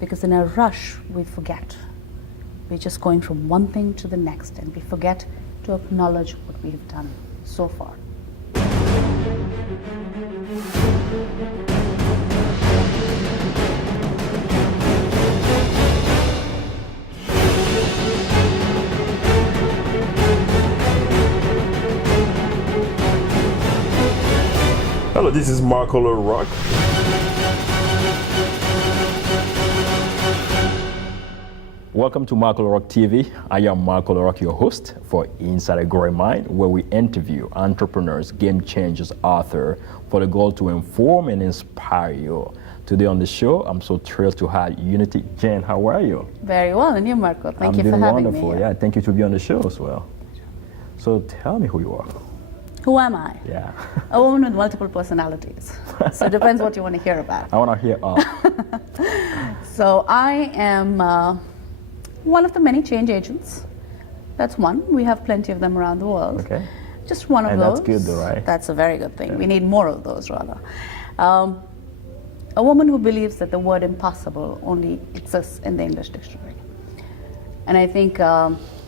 Because in a rush, we forget. We're just going from one thing to the next, and we forget to acknowledge what we have done so far. Hello, this is Marco Rock. Welcome to Marco Rock TV. I am Marco Rock, your host for Inside a Growing Mind, where we interview entrepreneurs, game changers, authors, for the goal to inform and inspire you. Today on the show, I'm so thrilled to have Unnatti Jain. How are you? Very well, and you, Marco. Thank you for having me. I'm doing wonderful. Yeah, thank you to be on the show as well. So tell me who you are. Who am I? Yeah. A woman with multiple personalities. So it depends what you want to hear about. I want to hear all. So I am one of the many change agents. That's one. We have plenty of them around the world. Okay. Just one of and those. That's good though, right? That's a very good thing. Yeah. We need more of those, rather. A woman who believes that the word impossible only exists in the English dictionary. And I think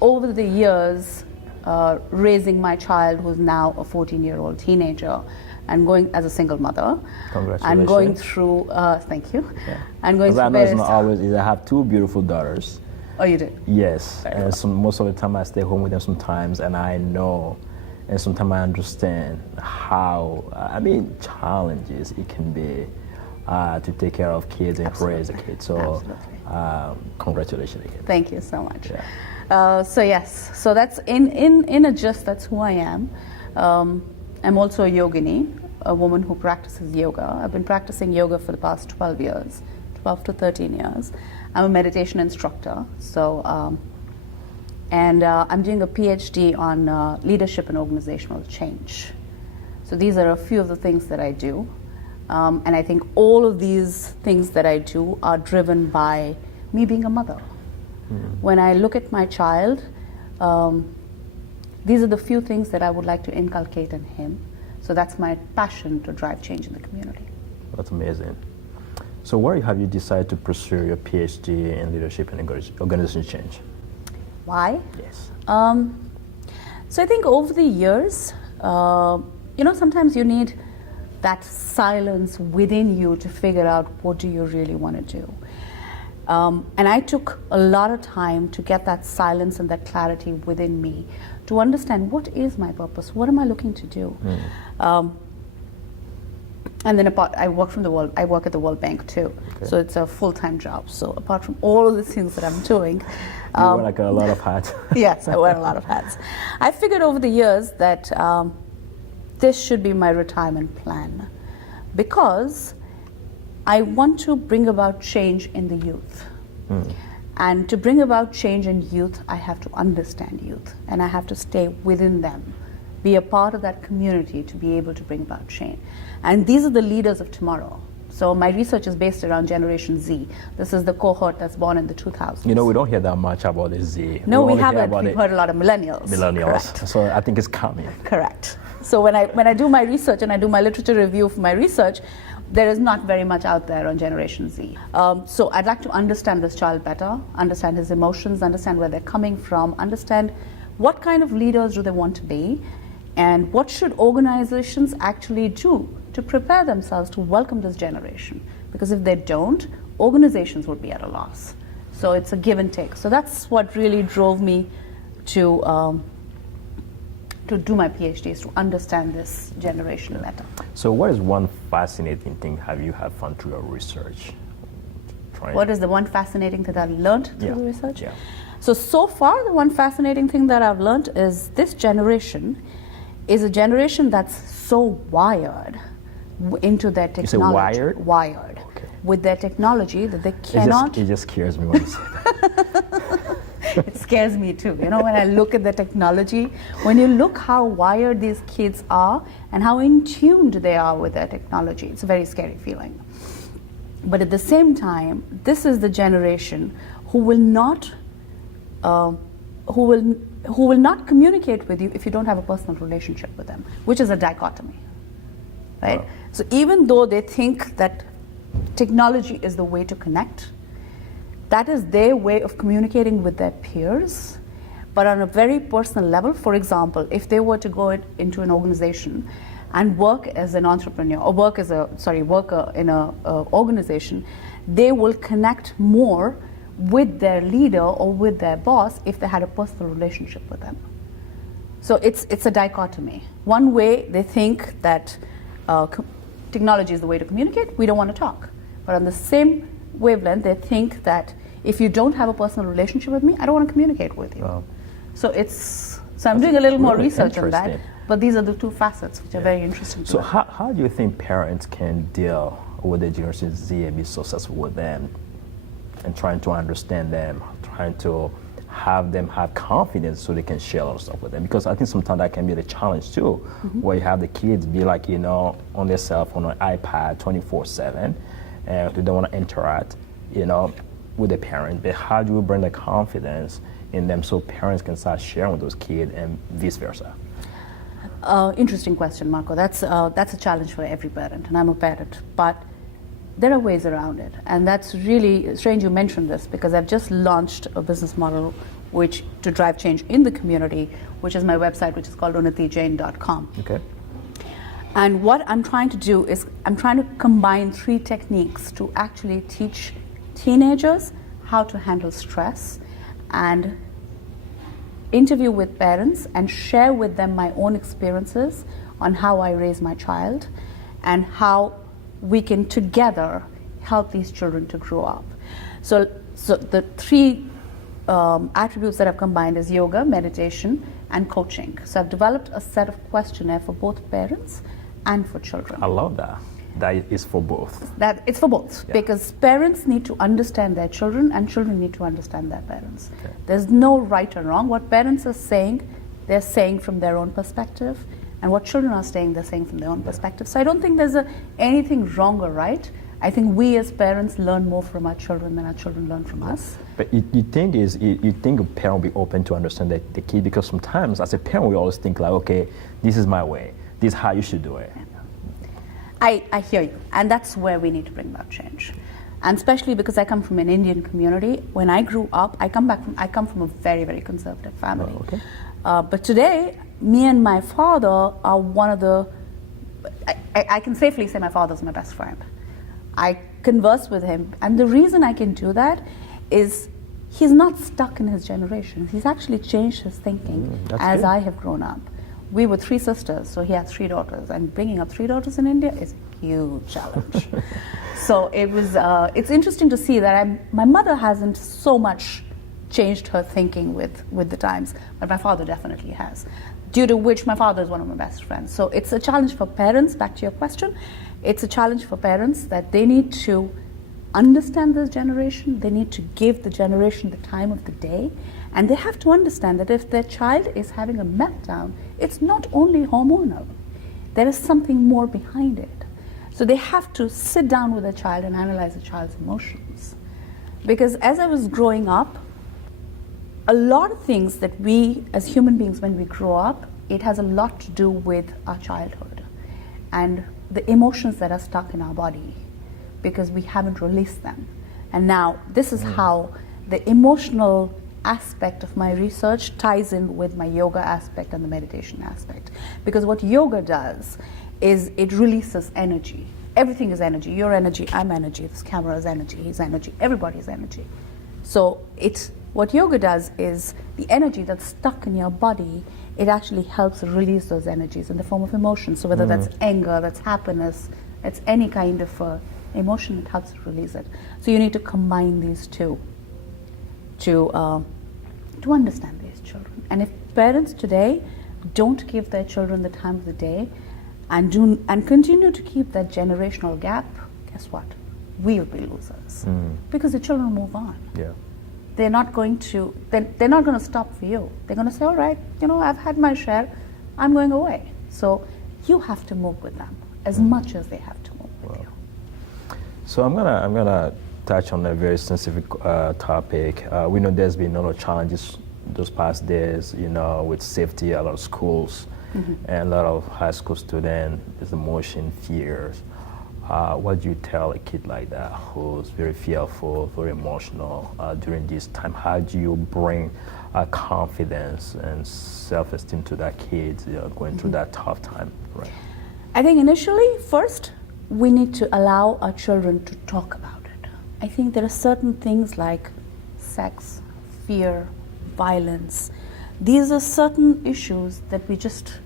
over the years, raising my child, who's now a 14-year-old teenager, and going as a single mother, and going through, thank you, yeah. And going through I know it's not always easy. I have two beautiful daughters. Oh, you did? Yes, and most of the time I stay home with them sometimes, and I know, and sometimes I understand how, challenges it can be to take care of kids and raise a kid. So, congratulations again. Thank you so much. Yeah. So yes, so that's in a gist, that's who I am. I'm also a yogini, a woman who practices yoga. I've been practicing yoga for the past 12 to 13 years. I'm a meditation instructor. So, I'm doing a PhD on leadership and organizational change. So these are a few of the things that I do. And I think all of these things that I do are driven by me being a mother. When I look at my child, these are the few things that I would like to inculcate in him. So that's my passion to drive change in the community. That's amazing. So why have you decided to pursue your PhD in leadership and organizational change? Why? Yes. So I think over the years, sometimes you need that silence within you to figure out what do you really want to do. And I took a lot of time to get that silence and that clarity within me to understand what is my purpose, what am I looking to do. And then I work at the World Bank too, okay. So it's a full-time job. So apart from all of the things that I'm doing, you wear like a lot of hats. Yes, I wear a lot of hats. I figured over the years that this should be my retirement plan, because I want to bring about change in the youth. And to bring about change in youth, I have to understand youth, and I have to stay within them, be a part of that community to be able to bring about change. And these are the leaders of tomorrow. So my research is based around Generation Z. This is the cohort that's born in the 2000s. You know, we don't hear that much about the Z. No, we haven't. We've heard a lot of millennials. Correct. So I think it's coming. Correct. So when I do my research and I do my literature review for my research, there is not very much out there on Generation Z. So I'd like to understand this child better, understand his emotions, understand where they're coming from, understand what kind of leaders do they want to be, and what should organizations actually do to prepare themselves to welcome this generation. Because if they don't, organizations will be at a loss. So it's a give and take. So that's what really drove me to do my PhD, is to understand this generation better. So what is one fascinating thing you have found through your research? What is the one fascinating thing that I've learned through the research? Yeah. So far, the one fascinating thing that I've learned is this generation is a generation that's so wired into their technology. You say wired? Wired. Okay. With their technology that they cannot... It just scares me when you say that. It scares me too. When I look at the technology, when you look how wired these kids are and how in tuned they are with their technology, it's a very scary feeling. But at the same time, this is the generation who will not communicate with you if you don't have a personal relationship with them, which is a dichotomy, right? Wow. So even though they think that technology is the way to connect, that is their way of communicating with their peers. But on a very personal level, for example, if they were to go into an organization and work as an entrepreneur or worker in an organization, they will connect more with their leader or with their boss if they had a personal relationship with them. So it's a dichotomy. One way they think that technology is the way to communicate, we don't want to talk. But on the same wavelength, they think that if you don't have a personal relationship with me, I don't want to communicate with you. Wow. So I'm doing a little more really research on that. interesting. But these are the two facets which are very interesting. So how do you think parents can deal with the Generation Z and be successful with them and trying to understand them, trying to have them have confidence so they can share a lot of stuff with them? Because I think sometimes that can be the challenge too, where you have the kids be like, on their cell phone or iPad 24/7 and they don't want to interact, with the parent. But how do you bring the confidence in them so parents can start sharing with those kids and vice versa? Interesting question, Marco. That's a challenge for every parent, and I'm a parent. But there are ways around it, and that's really strange you mentioned this, because I've just launched a business model to drive change in the community, which is my website, which is called UnnatiJain.com. Okay. And what I'm trying to do is I'm trying to combine 3 techniques to actually teach teenagers how to handle stress and interview with parents and share with them my own experiences on how I raise my child and how we can together help these children to grow up. So the 3 attributes that I've combined is yoga, meditation, and coaching. So I've developed a set of questionnaire for both parents and for children. I love that. That is for both. That it's for both, because parents need to understand their children and children need to understand their parents. Okay. There's no right or wrong. What parents are saying, they're saying from their own perspective, and what children are saying, they're saying from their own perspective. So I don't think there's anything wrong or right. I think we as parents learn more from our children than our children learn from us. But you think a parent will be open to understand the kid, because sometimes as a parent we always think like, okay, this is my way, this is how you should do it. I hear you, and that's where we need to bring about change. And especially because I come from an Indian community. When I grew up, I come from a very, very conservative family. Oh, okay. But today, me and my father are one of the, I can safely say my father's my best friend. I converse with him, and the reason I can do that is he's not stuck in his generation. He's actually changed his thinking as good. I have grown up. We were 3 sisters, so he had 3 daughters, and bringing up 3 daughters in India is a huge challenge. So it's interesting to see that my mother hasn't so much changed her thinking with the times, but my father definitely has, due to which my father is one of my best friends. So it's a challenge for parents, back to your question, it's a challenge for parents that they need to understand this generation, they need to give the generation the time of the day, and they have to understand that if their child is having a meltdown, it's not only hormonal, there is something more behind it. So they have to sit down with a child and analyze the child's emotions. Because as I was growing up, a lot of things that we as human beings, when we grow up, it has a lot to do with our childhood and the emotions that are stuck in our body because we haven't released them. And now this is how the emotional aspect of my research ties in with my yoga aspect and the meditation aspect. Because what yoga does is it releases energy. Everything is energy. Your energy, I'm energy, this camera is energy, he's energy, everybody's energy. So what yoga does is the energy that's stuck in your body, it actually helps release those energies in the form of emotion. So whether that's anger, that's happiness, it's any kind of emotion, it helps release it. So you need to combine these two to understand these children. And if parents today don't give their children the time of the day and continue to keep that generational gap, guess what? We'll be losers because the children move on. Yeah. They're not going to stop for you. They're going to say, all right, I've had my share, I'm going away. So you have to move with them as much as they have to move with you. So I'm gonna touch on a very sensitive topic. We know there's been a lot of challenges those past days, with safety, a lot of schools, and a lot of high school students, there's emotion, fears. what do you tell a kid like that who's very fearful, very emotional during this time? How do you bring confidence and self-esteem to that kid going through that tough time? Right. I think initially, first, we need to allow our children to talk about it. I think there are certain things like sex, fear, violence. These are certain issues that we just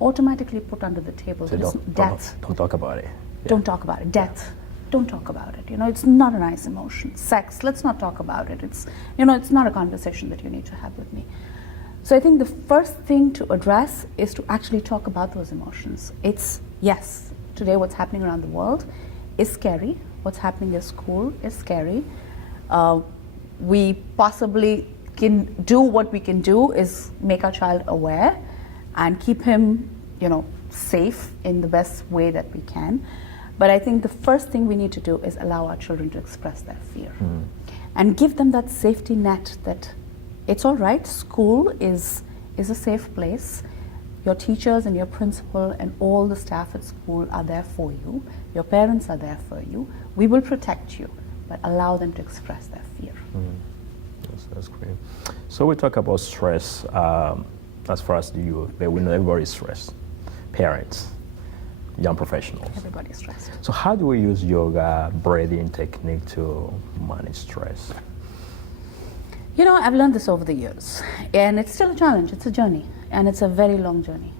automatically put under the table. So death. Don't talk about it. Yeah. Don't talk about it. Death. Don't talk about it. It's not a nice emotion. Sex, let's not talk about it. It's not a conversation that you need to have with me. So I think the first thing to address is to actually talk about those emotions. Yes, today what's happening around the world is scary. What's happening at school is scary. We possibly can do what we can do is make our child aware and keep him, safe in the best way that we can. But I think the first thing we need to do is allow our children to express their fear and give them that safety net that it's all right, school is a safe place. Your teachers and your principal and all the staff at school are there for you. Your parents are there for you. We will protect you, but allow them to express their fear. That's great. So we talk about stress as far as the youth, but we know everybody's stressed. Parents, young professionals. Everybody's stressed. So how do we use yoga, breathing technique to manage stress? I've learned this over the years, and it's still a challenge. It's a journey, and it's a very long journey.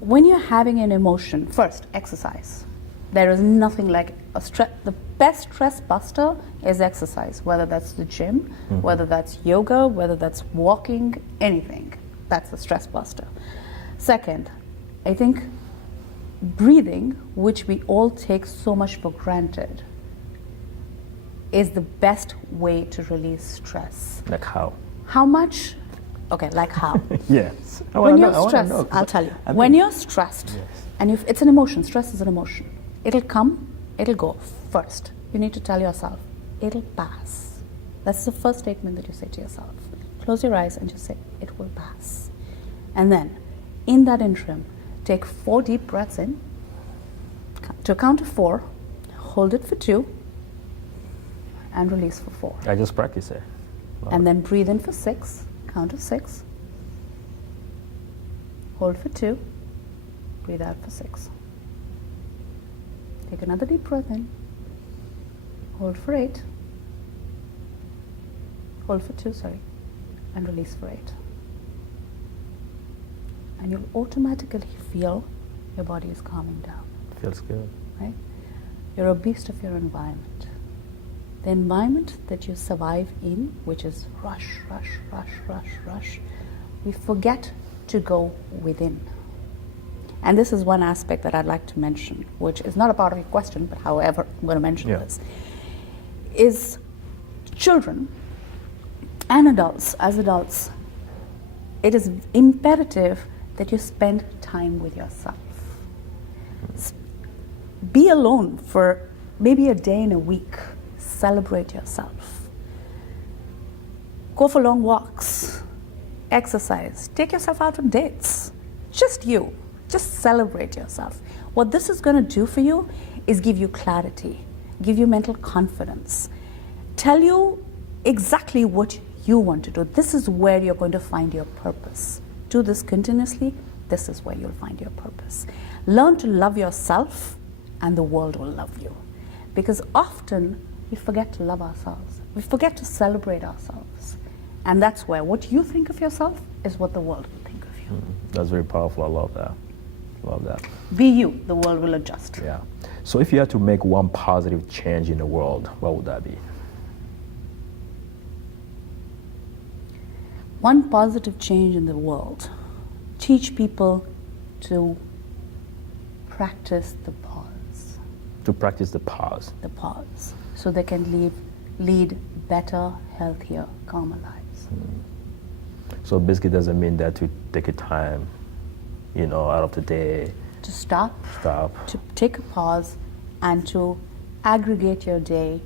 When you're having an emotion, first, exercise. There is nothing like the best stress buster is exercise, whether that's the gym, whether that's yoga, whether that's walking, anything. That's the stress buster. Second, I think breathing, which we all take so much for granted, is the best way to release stress. Like how? How much? Okay, like how? Yes. When you're stressed, I'll tell you. When you're stressed, and it's an emotion, stress is an emotion. It'll come, it'll go. First, you need to tell yourself, it'll pass. That's the first statement that you say to yourself. Close your eyes and just say, it will pass. And then, in that interim, take 4 deep breaths in, to a count of 4, hold it for 2, and release for 4. I just practice it. And then breathe in for 6, count of 6, hold for 2, breathe out for 6. Take another deep breath in, hold for 8, hold for 2, and release for 8. And you'll automatically feel your body is calming down. Feels good. Right? You're a beast of your environment. The environment that you survive in, which is rush, rush, rush, rush, rush, we forget to go within. And this is one aspect that I'd like to mention, which is not a part of your question, but however, I'm going to mention this, is children and adults, as adults, it is imperative that you spend time with yourself. Be alone for maybe a day in a week. Celebrate yourself. Go for long walks. Exercise. Take yourself out on dates. Just you. Just celebrate yourself. What this is going to do for you is give you clarity, give you mental confidence, tell you exactly what you want to do. This is where you're going to find your purpose. Do this continuously. This is where you'll find your purpose. Learn to love yourself, and the world will love you. Because often we forget to love ourselves. We forget to celebrate ourselves. And that's where what you think of yourself is what the world will think of you. That's very powerful. I love that. Love that. Be you, the world will adjust. Yeah. So if you had to make one positive change in the world, what would that be? One positive change in the world. Teach people to practice the pause. To practice the pause. The pause. So they can lead better, healthier, calmer lives. So basically doesn't mean that to take a time, out of the day. To stop. Stop. To take a pause and to aggregate your day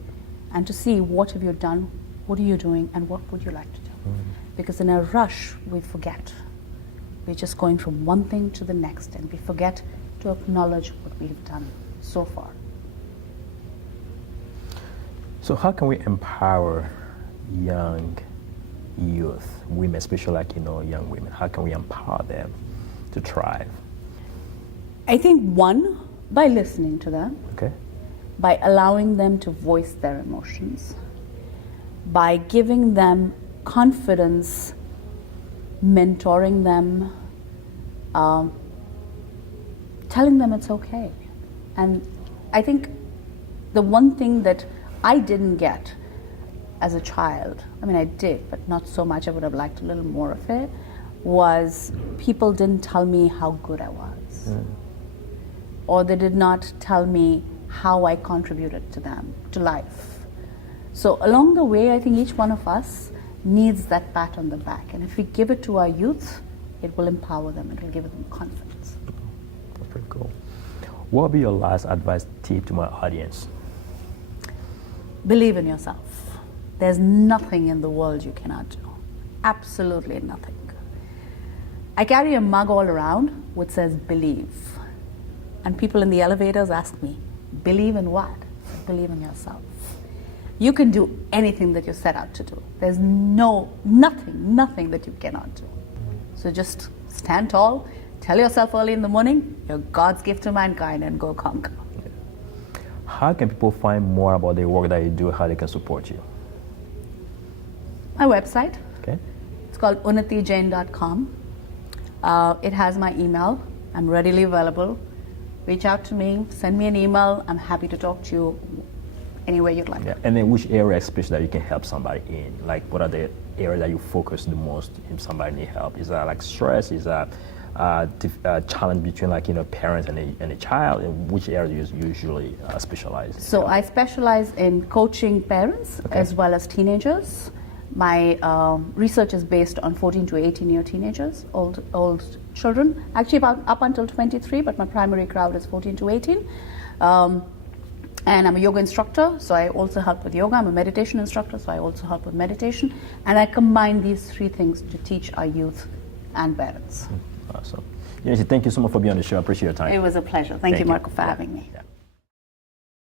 and to see what have you done, what are you doing, and what would you like to do. Because in a rush, we forget. We're just going from one thing to the next, and we forget to acknowledge what we've done. so far. So how can we empower young youth, women, especially like, young women? How can we empower them to thrive? I think one, by listening to them, Okay. by allowing them to voice their emotions, by giving them confidence, mentoring them, telling them it's okay. And I think the one thing that I didn't get as a child, I mean I did, but not so much, I would have liked a little more of it, was people didn't tell me how good I was. Or they did not tell me how I contributed to them, to life. So along the way, I think each one of us needs that pat on the back. And if we give it to our youth, it will empower them, it will give them confidence. That's pretty cool. What would be your last advice tip to my audience? Believe in yourself. There's nothing in the world you cannot do. Absolutely nothing. I carry a mug all around which says believe. And people in the elevators ask me, believe in what? Believe in yourself. You can do anything that you set out to do. There's nothing that you cannot do. So just stand tall, tell yourself early in the morning, you're God's gift to mankind, and go conquer. How can people find more about the work that you do, how they can support you? My website, Okay. it's called UnnattiJain.com. It has my email. I'm readily available. Reach out to me, send me an email. I'm happy to talk to you any way you'd like. Yeah. And then which area especially that you can help somebody in? Like what are the areas that you focus the most if somebody need help? Is that like stress? Is that challenge between like parents and a child? And which area do you usually specialize in? So I specialize in coaching parents as well as teenagers. My research is based on 14 to 18 year teenagers, old children, actually up until 23, but my primary crowd is 14 to 18. And I'm a yoga instructor, so I also help with yoga. I'm a meditation instructor, so I also help with meditation. And I combine these three things to teach our youth and parents. Awesome. Unatti, thank you so much for being on the show. I appreciate your time. It was a pleasure. Thank you, Marco, for having me. Yeah.